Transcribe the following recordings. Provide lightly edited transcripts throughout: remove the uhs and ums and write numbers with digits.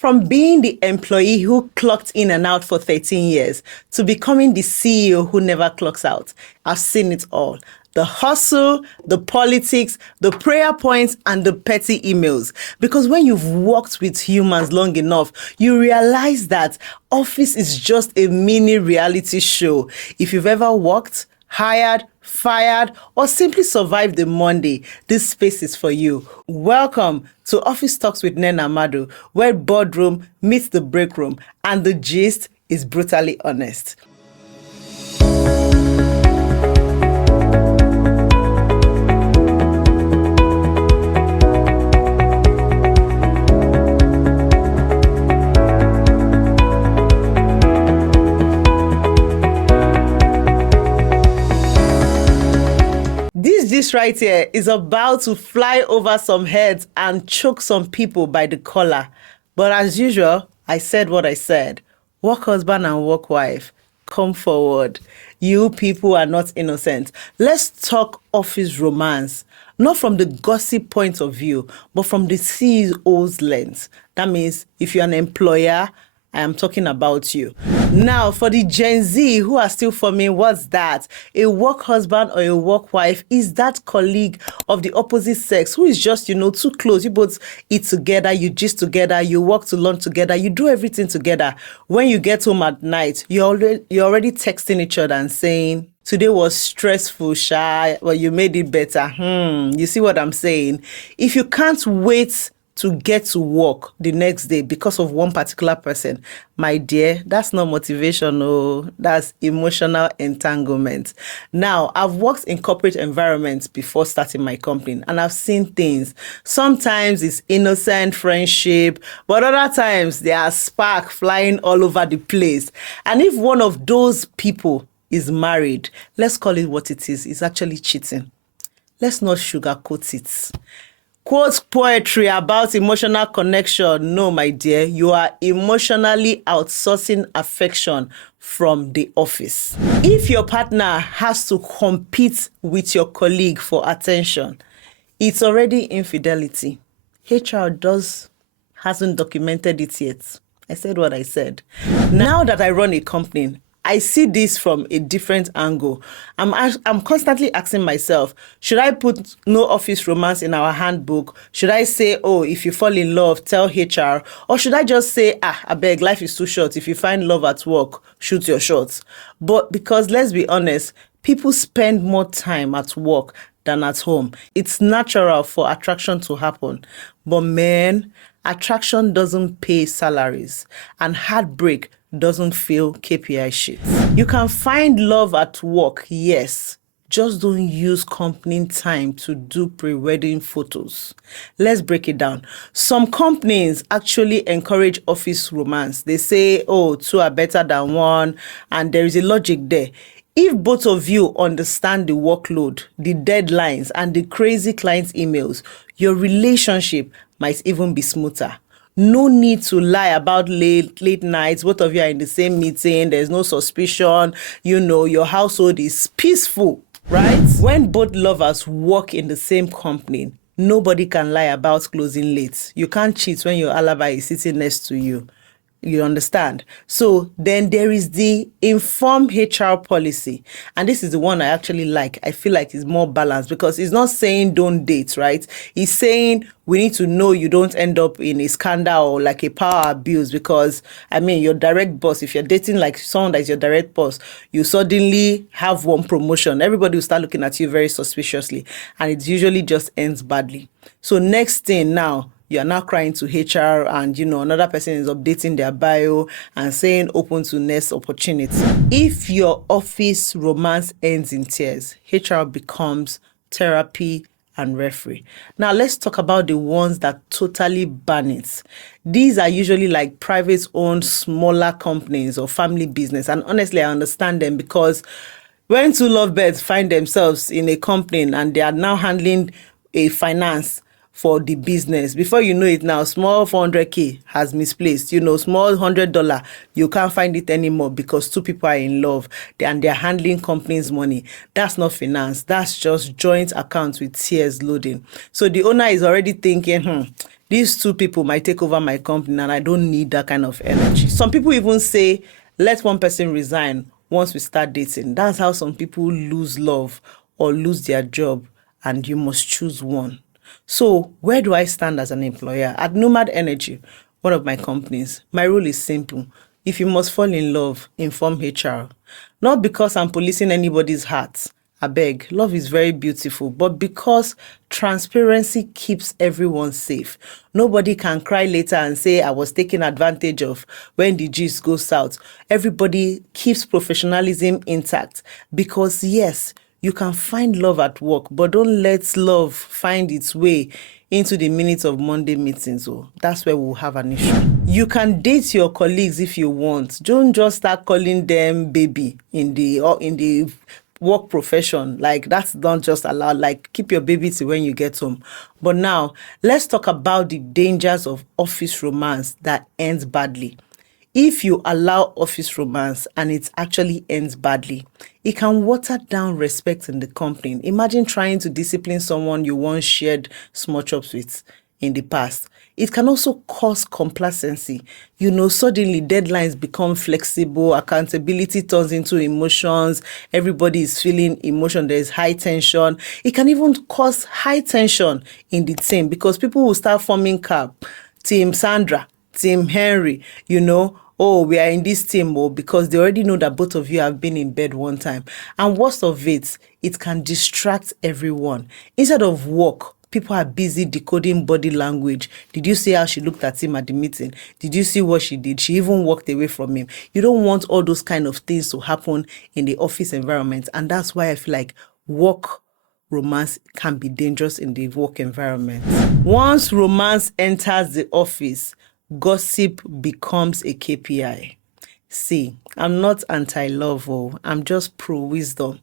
From being the employee who clocked in and out for 13 years to becoming the CEO who never clocks out, I've seen it all. The hustle, the politics, the prayer points, and the petty emails. Because when you've worked with humans long enough, you realize that office is just a mini reality show. If you've ever worked, hired, fired, or simply survived the Monday, this space is for you. Welcome to Office Talks with Nnenna Madu, where boardroom meets the break room, and the gist is brutally honest. This right here is about to fly over some heads and choke some people by the collar. But as usual, I said what I said. Work husband and work wife, come forward. You people are not innocent. Let's talk office romance. Not from the gossip point of view, but from the CEO's lens. That means if you're an employer, I am talking about you. Now, for the Gen Z who are still forming, what's that? A work husband or a work wife is that colleague of the opposite sex who is just, too close. You both eat together, you gist together, you work to lunch together, you do everything together. When you get home at night, you're already texting each other and saying, today was stressful, shy, well, you made it better. You see what I'm saying? If you can't wait to get to work the next day because of one particular person, my dear, that's not motivation, no, that's emotional entanglement. Now, I've worked in corporate environments before starting my company, and I've seen things. Sometimes it's innocent friendship, but other times there are sparks flying all over the place. And if one of those people is married, let's call it what it is, it's actually cheating. Let's not sugarcoat it. Quote poetry about emotional connection. No, my dear, you are emotionally outsourcing affection from the office. If your partner has to compete with your colleague for attention, it's already infidelity. HR hasn't documented it yet. I said what I said. Now that I run a company, I see this from a different angle. I'm constantly asking myself, should I put no office romance in our handbook? Should I say, if you fall in love, tell HR? Or should I just say, I beg, life is too short. If you find love at work, shoot your shots. But because let's be honest, people spend more time at work than at home. It's natural for attraction to happen. But man, attraction doesn't pay salaries, and heartbreak doesn't fill KPI sheets. You can find love at work, yes. Just don't use company time to do pre-wedding photos. Let's break it down. Some companies actually encourage office romance. They say, two are better than one, and there is a logic there. If both of you understand the workload, the deadlines, and the crazy client emails, your relationship might even be smoother. No need to lie about late nights. Both of you are in the same meeting. There's no suspicion. Your household is peaceful, right? When both lovers work in the same company, nobody can lie about closing late. You can't cheat when your alibi is sitting next to you. You understand? So then there is the informed HR policy. And this is the one I actually like. I feel like it's more balanced because it's not saying don't date, right? It's saying we need to know you don't end up in a scandal or like a power abuse because, your direct boss, if you're dating like someone that is your direct boss, you suddenly have one promotion. Everybody will start looking at you very suspiciously. And it usually just ends badly. So next thing now, you're now crying to HR and, another person is updating their bio and saying open to next opportunity. If your office romance ends in tears, HR becomes therapy and referee. Now, let's talk about the ones that totally ban it. These are usually like private-owned, smaller companies or family business. And honestly, I understand them because when two lovebirds find themselves in a company and they are now handling a finance for the business. Before you know it now, small 400K has misplaced. Small $100, you can't find it anymore because two people are in love and they're handling company's money. That's not finance. That's just joint accounts with tears loading. So the owner is already thinking, these two people might take over my company and I don't need that kind of energy. Some people even say, let one person resign once we start dating. That's how some people lose love or lose their job, and you must choose one. So where do I stand as an employer? At Nomad Energy, one of my companies, my rule is simple. If you must fall in love, inform HR. Not because I'm policing anybody's heart. I beg, love is very beautiful, but because transparency keeps everyone safe. Nobody can cry later and say, I was taken advantage of when the gist goes south. Everybody keeps professionalism intact because, yes, you can find love at work, but don't let love find its way into the minutes of Monday meetings. Oh, that's where we'll have an issue. You can date your colleagues if you want. Don't just start calling them baby in the work profession. Like, that's not just allowed. Like, keep your baby till when you get home. But now let's talk about the dangers of office romance that ends badly. If you allow office romance and it actually ends badly, it can water down respect in the company. Imagine trying to discipline someone you once shared small chops with in the past. It can also cause complacency. Suddenly deadlines become flexible, accountability turns into emotions, everybody is feeling emotion, there's high tension. It can even cause high tension in the team because people will start forming Team Sandra, Team Henry, oh, we are in this team, because they already know that both of you have been in bed one time. And worst of it, it can distract everyone. Instead of work, people are busy decoding body language. Did you see how she looked at him at the meeting? Did you see what she did? She even walked away from him. You don't want all those kind of things to happen in the office environment. And that's why I feel like work romance can be dangerous in the work environment. Once romance enters the office, gossip becomes a KPI. See, I'm not anti-love, I'm just pro-wisdom.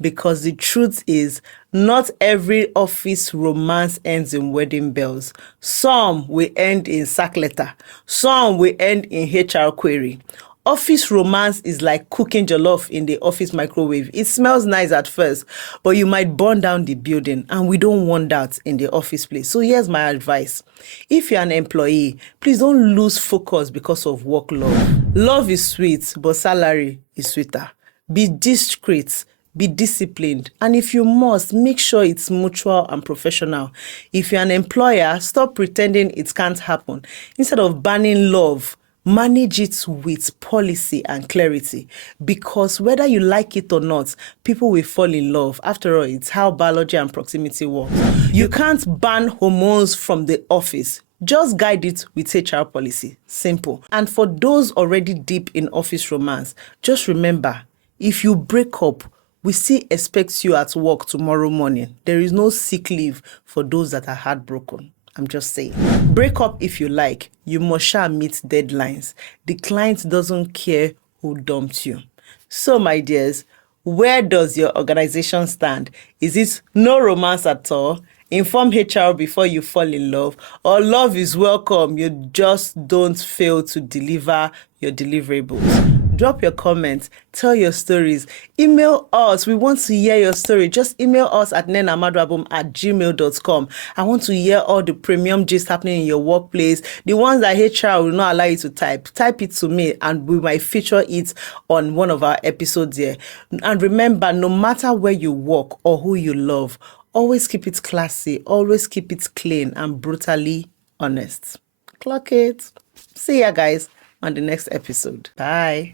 Because the truth is, not every office romance ends in wedding bells. Some will end in sack letter. Some will end in HR query. Office romance is like cooking jollof in the office microwave. It smells nice at first, but you might burn down the building, and we don't want that in the office place. So here's my advice. If you're an employee, please don't lose focus because of work love. Love is sweet, but salary is sweeter. Be discreet. Be disciplined, and if you must, make sure it's mutual and professional. If you're an employer, stop pretending it can't happen. Instead of banning love, manage it with policy and clarity, because whether you like it or not, people will fall in love. After all, it's how biology and proximity work. You can't ban hormones from the office. Just guide it with HR policy. Simple. And for those already deep in office romance, just remember, if you break up, we still expect you at work tomorrow morning. There is no sick leave for those that are heartbroken. I'm just saying. Break up if you like. You must shall meet deadlines. The client doesn't care who dumped you. So, my dears, where does your organization stand? Is it no romance at all? Inform HR before you fall in love, or love is welcome. You just don't fail to deliver your deliverables. Drop your comments, tell your stories, email us. We want to hear your story. Just email us at nnennamadubabum@gmail.com. I want to hear all the premium gist happening in your workplace, the ones that HR will not allow you to type. Type it to me and we might feature it on one of our episodes here. And remember, no matter where you work or who you love, always keep it classy, always keep it clean and brutally honest. Clock it. See ya, guys, on the next episode. Bye.